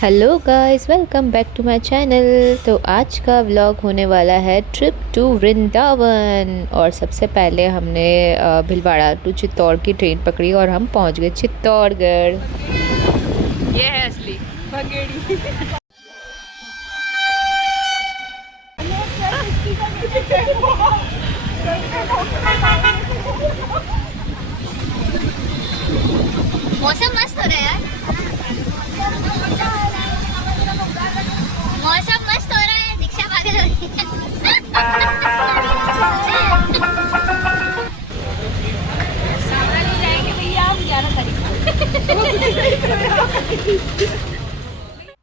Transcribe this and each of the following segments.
Hello guys, welcome back to my channel. तो आज का व्लॉग होने वाला है ट्रिप टू वृंदावन। और सबसे पहले हमने भीलवाड़ा टू चित्तौड़ की ट्रेन पकड़ी और हम पहुंच गए चित्तौड़गढ़। ये है असली भंगेड़ी। मौसम मस्त हो रहा है यार। मौसम मस्त हो रहा है। दीक्षा पागल हो रही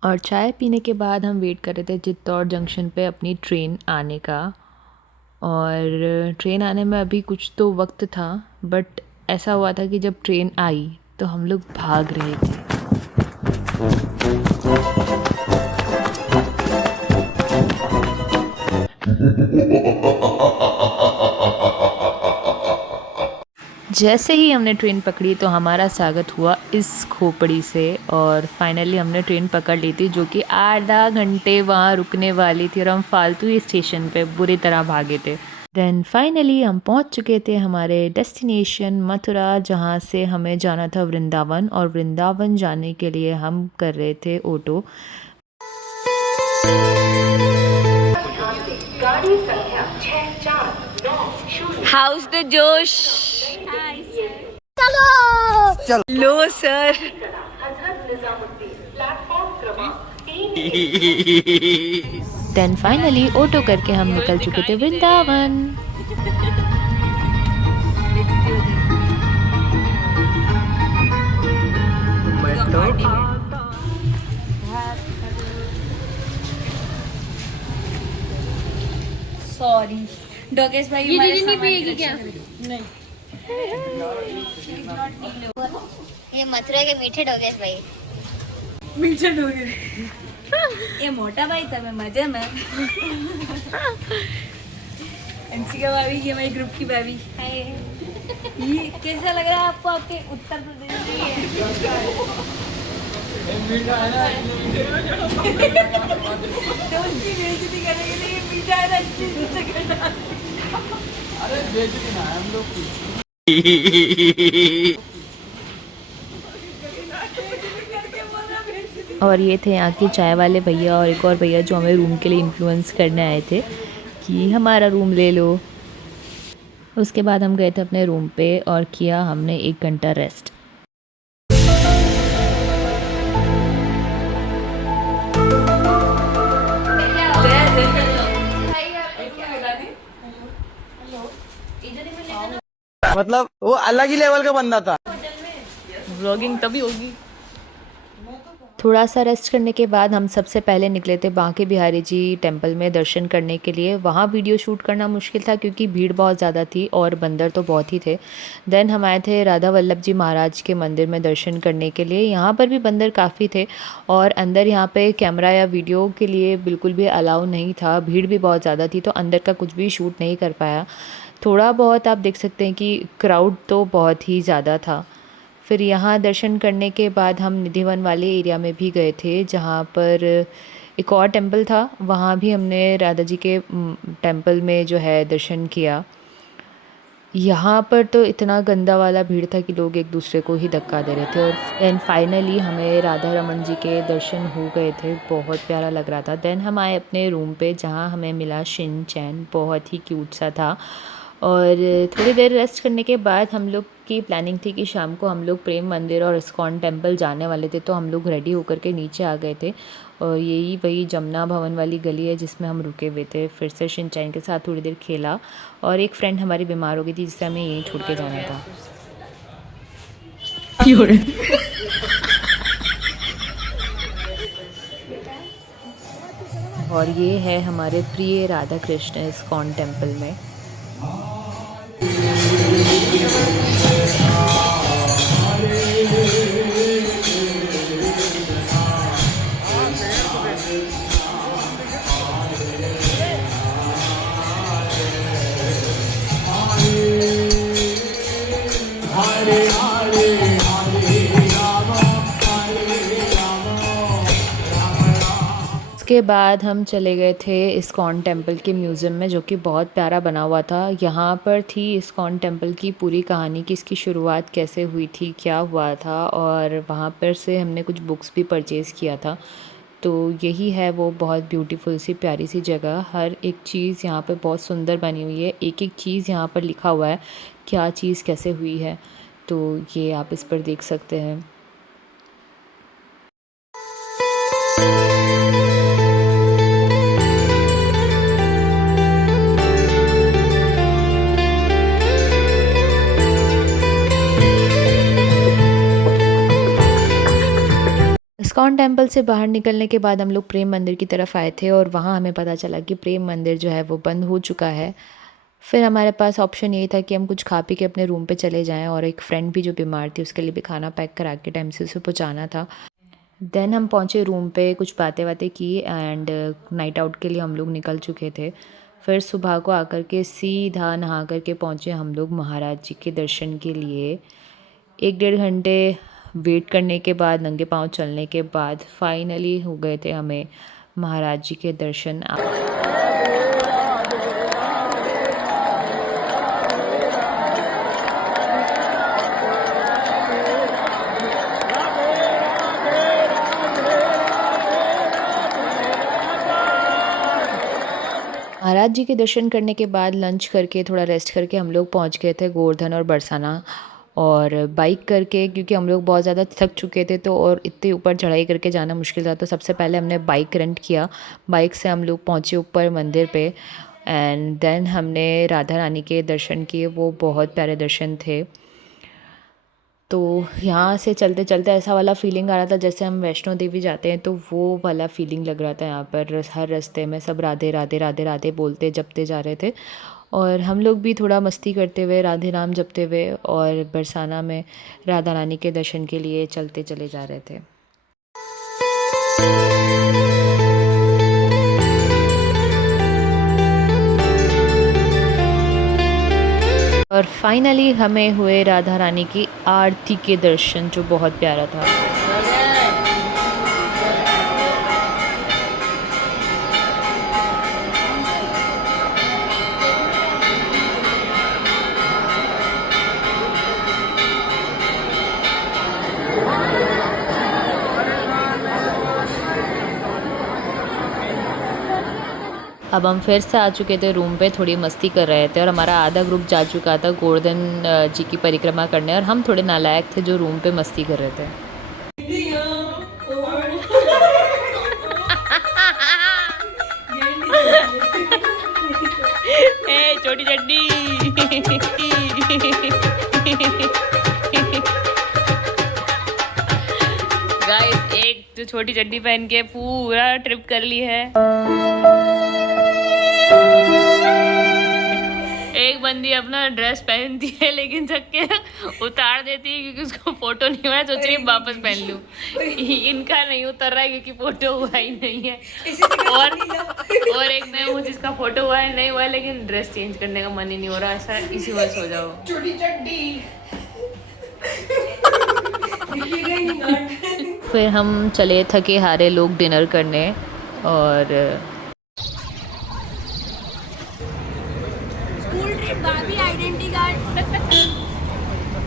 और चाय पीने के बाद हम वेट कर रहे थे चित्तौड़ जंक्शन पे अपनी ट्रेन आने का। और ट्रेन आने में अभी कुछ तो वक्त था, बट ऐसा हुआ था कि जब ट्रेन आई तो हम लोग भाग रहे थे। जैसे ही हमने ट्रेन पकड़ी तो हमारा स्वागत हुआ इस खोपड़ी से। और फाइनली हमने ट्रेन पकड़ ली थी, जो कि आधा घंटे वहाँ रुकने वाली थी और हम फालतू ही स्टेशन पे बुरी तरह भागे थे। देन फाइनली हम पहुँच चुके थे हमारे डेस्टिनेशन मथुरा, जहाँ से हमें जाना था वृंदावन। और वृंदावन जाने के लिए हम कर रहे थे ऑटो। हाउस द जोश। चलो लो सर। देन फाइनली ऑटो करके हम निकल चुके थे वृंदावन। सॉरी डोगेश भाई, ये दीदी नहीं पिएगी क्या? नहीं। ये मथुरा के मीठे डोगेश भाई। मीठे डोगेश ये मोटा भाई था, मैं मजे में। अंशिका भाभी, ये हमारी ग्रुप की भाभी। ये कैसा लग रहा है आपको आपके उत्तर प्रदेश में? दोस्ती बेइज्जती करने के लिए मीठा है ना, अच्छी से करना। अरे बेइज्जती ना हम लोग की। और ये थे यहाँ के चाय वाले भैया और एक और भैया जो हमें रूम के लिए इन्फ्लुएंस करने आए थे कि हमारा रूम ले लो। उसके बाद हम गए थे अपने रूम पे और किया हमने 1 घंटा रेस्ट। मतलब वो अलग ही लेवल का बंदा था। व्लॉगिंग तभी होगी। थोड़ा सा रेस्ट करने के बाद हम सबसे पहले निकले थे बांके बिहारी जी टेंपल में दर्शन करने के लिए। वहाँ वीडियो शूट करना मुश्किल था क्योंकि भीड़ बहुत ज़्यादा थी और बंदर तो बहुत ही थे। देन हम आए थे राधा वल्लभ जी महाराज के मंदिर में दर्शन करने के लिए। यहाँ पर भी बंदर काफ़ी थे और अंदर यहाँ पे कैमरा या वीडियो के लिए बिल्कुल भी अलाउ नहीं था। भीड़ भी बहुत ज़्यादा थी तो अंदर का कुछ भी शूट नहीं कर पाया। थोड़ा बहुत आप देख सकते हैं कि क्राउड तो बहुत ही ज़्यादा था। फिर यहाँ दर्शन करने के बाद हम निधिवन वाले एरिया में भी गए थे, जहाँ पर एक और टेंपल था। वहाँ भी हमने राधा जी के टेंपल में जो है दर्शन किया। यहाँ पर तो इतना गंदा वाला भीड़ था कि लोग एक दूसरे को ही धक्का दे रहे थे। और देन फाइनली हमें राधा रमन जी के दर्शन हो गए थे, बहुत प्यारा लग रहा था। देन हम आए अपने रूम पे, जहाँ हमें मिला शिन चैन, बहुत ही क्यूट सा था। और थोड़ी देर रेस्ट करने के बाद हम लोग की प्लानिंग थी कि शाम को हम लोग प्रेम मंदिर और इस्कॉन टेंपल जाने वाले थे, तो हम लोग रेडी होकर के नीचे आ गए थे। और यही वही जमुना भवन वाली गली है जिसमें हम रुके हुए थे। फिर से शिनचैन के साथ थोड़ी देर खेला और एक फ्रेंड हमारी बीमार हो गई थी जिससे हमें यहीं छोड़ के जाना था। और ये है हमारे प्रिय राधा कृष्ण इस्कॉन टेंपल में। उसके बाद हम चले गए थे इस्कॉन टेम्पल के म्यूज़ियम में, जो कि बहुत प्यारा बना हुआ था। यहाँ पर थी इस्कॉन टेम्पल की पूरी कहानी कि इसकी शुरुआत कैसे हुई थी, क्या हुआ था, और वहाँ पर से हमने कुछ बुक्स भी परचेज़ किया था। तो यही है वो बहुत ब्यूटीफुल सी प्यारी सी जगह। हर एक चीज़ यहाँ पे बहुत सुंदर बनी हुई है, एक एक चीज़ यहाँ पर लिखा हुआ है क्या चीज़ कैसे हुई है, तो ये आप इस पर देख सकते हैं। इस्कॉन टेम्पल से बाहर निकलने के बाद हम लोग प्रेम मंदिर की तरफ आए थे और वहाँ हमें पता चला कि प्रेम मंदिर जो है वो बंद हो चुका है। फिर हमारे पास ऑप्शन यही था कि हम कुछ खा पी के अपने रूम पे चले जाएं, और एक फ्रेंड भी जो बीमार थी उसके लिए भी खाना पैक करा के टाइम से उसे पहुँचाना था। देन हम पहुँचे रूम पे, कुछ बातें की एंड नाइट आउट के लिए हम लोग निकल चुके थे। फिर सुबह को आकर के सीधा नहा कर के पहुँचे हम लोग महाराज जी के दर्शन के लिए। 1-1.5 घंटे वेट करने के बाद, नंगे पाँव चलने के बाद फाइनली हो गए थे हमें महाराज जी के दर्शन। महाराज जी के दर्शन करने के बाद लंच करके थोड़ा रेस्ट करके हम लोग पहुंच गए थे गोवर्धन और बरसाना, और बाइक करके, क्योंकि हम लोग बहुत ज़्यादा थक चुके थे तो और इतने ऊपर चढ़ाई करके जाना मुश्किल था, तो सबसे पहले हमने बाइक रेंट किया। बाइक से हम लोग पहुँचे ऊपर मंदिर पे एंड देन हमने राधा रानी के दर्शन किए। वो बहुत प्यारे दर्शन थे। तो यहाँ से चलते चलते ऐसा वाला फीलिंग आ रहा था जैसे हम वैष्णो देवी जाते हैं, तो वो वाला फीलिंग लग रहा था। यहाँ पर हर रास्ते में सब राधे राधे राधे राधे बोलते जपते जा रहे थे, और हम लोग भी थोड़ा मस्ती करते हुए राधे नाम जपते हुए और बरसाना में राधा रानी के दर्शन के लिए चलते चले जा रहे थे। और फाइनली हमें हुए राधा रानी की आरती के दर्शन, जो बहुत प्यारा था। अब हम फिर से आ चुके थे रूम पे, थोड़ी मस्ती कर रहे थे और हमारा आधा ग्रुप जा चुका था गोवर्धन जी की परिक्रमा करने, और हम थोड़े नालायक थे जो रूम पे मस्ती कर रहे थे। ए छोटी चड्डी। गाइस, एक तो छोटी चड्डी पहन के पूरा ट्रिप कर ली है। एक बंदी अपना ड्रेस पहनती है लेकिन थक के उतार देती है क्योंकि उसको फोटो नहीं हुआ है, सोच रही है वापस पहन लूं। इनका नहीं उतर रहा है क्योंकि फोटो हुआ ही नहीं है, और एक मैं हूँ जिसका फोटो हुआ है नहीं हुआ है लेकिन ड्रेस चेंज करने का मन ही नहीं हो रहा। ऐसा इसी वजह से हो जाओ। छोटी चड्डी। फिर हम चले थके हारे लोग डिनर करने, और भाभी आइडेंटिटी कार्ड।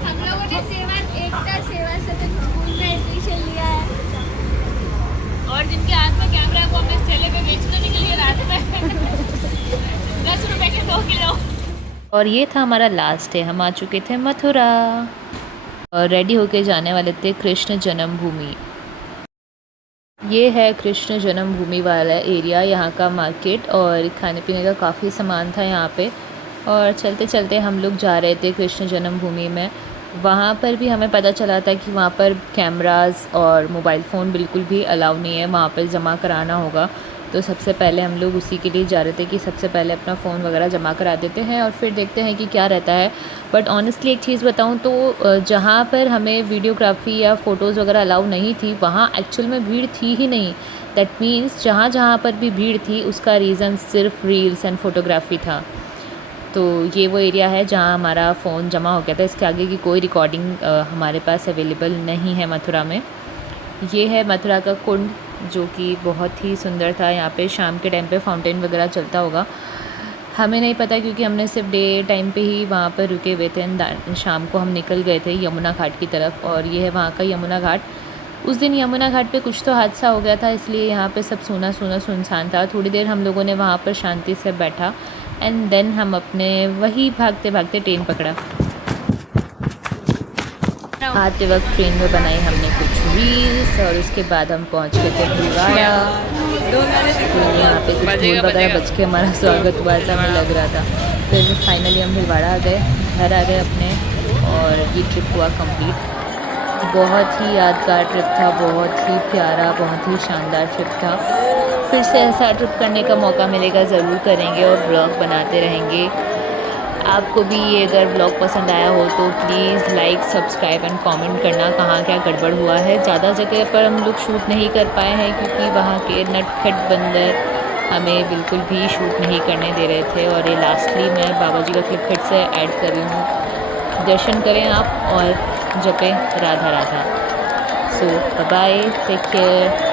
हम लोगों ने एकता सेवा सदन स्कूल में एडमिशन लिया है, और जिनके हाथ में कैमरा है वो हमें ठेले पे बेचने के लिए रात में 10 रुपए के 2 किलो। और ये था हमारा लास्ट डे। हम आ चुके थे मथुरा और रेडी होके जाने वाले थे कृष्ण जन्मभूमि। ये है कृष्ण जन्मभूमि वाला एरिया, यहाँ का मार्केट, और खाने पीने का काफ़ी सामान था यहाँ पे। और चलते चलते हम लोग जा रहे थे कृष्ण जन्मभूमि में। वहाँ पर भी हमें पता चला था कि वहाँ पर कैमरास और मोबाइल फ़ोन बिल्कुल भी अलाउ नहीं है, वहाँ पर जमा कराना होगा। तो सबसे पहले हम लोग उसी के लिए जा रहे थे कि सबसे पहले अपना फ़ोन वगैरह जमा करा देते हैं और फिर देखते हैं कि क्या रहता है। बट ऑनेस्टली एक चीज़ बताऊं तो जहाँ पर हमें वीडियोग्राफी या फ़ोटोज़ वगैरह अलाउ नहीं थी वहाँ एक्चुअल में भीड़ थी ही नहीं। दैट मीन्स जहाँ पर भी भीड़ थी उसका रीज़न सिर्फ रील्स एंड फ़ोटोग्राफी था। तो ये वो एरिया है जहाँ हमारा फ़ोन जमा हो गया था। इसके आगे की कोई रिकॉर्डिंग हमारे पास अवेलेबल नहीं है मथुरा में। ये है मथुरा का कुंड, जो कि बहुत ही सुंदर था। यहाँ पे शाम के टाइम पे फाउंटेन वगैरह चलता होगा, हमें नहीं पता क्योंकि हमने सिर्फ डे टाइम पे ही वहाँ पर रुके हुए थे। शाम को हम निकल गए थे यमुना घाट की तरफ, और ये है वहाँ का यमुना घाट। उस दिन यमुना घाट पे कुछ तो हादसा हो गया था, इसलिए यहाँ पे सब सूना सूना सुनसान था। थोड़ी देर हम लोगों ने वहाँ पर शांति से बैठा एंड देन हम अपने वही भागते भागते ट्रेन पकड़ा। आते वक्त ट्रेन में बनाई हमने कुछ रील्स, और उसके बाद हम पहुँच गए थे भीलवाड़ा। तो यहाँ पे कुछ ढोल वगैरह बज के हमारा स्वागत हुआ, ऐसा हमें लग रहा था। फिर फाइनली हम भीलवाड़ा आ गए, घर आ गए अपने, और ये ट्रिप हुआ कंप्लीट। बहुत ही यादगार ट्रिप था, बहुत ही प्यारा, बहुत ही शानदार ट्रिप था। फिर से ऐसा ट्रिप करने का मौका मिलेगा ज़रूर करेंगे और ब्लॉग बनाते रहेंगे। आपको भी ये अगर ब्लॉग पसंद आया हो तो please like, subscribe and comment करना कहाँ क्या गड़बड़ हुआ है। ज़्यादा जगह पर हम लोग शूट नहीं कर पाए हैं क्योंकि वहाँ के नटखट बंदर हमें बिल्कुल भी शूट नहीं करने दे रहे थे। और ये लास्टली मैं बाबा जी का क्लिप फिर से ऐड कर रही हूँ, दर्शन करें आप और जपें राधा राधा। सो बाय, टेक केयर।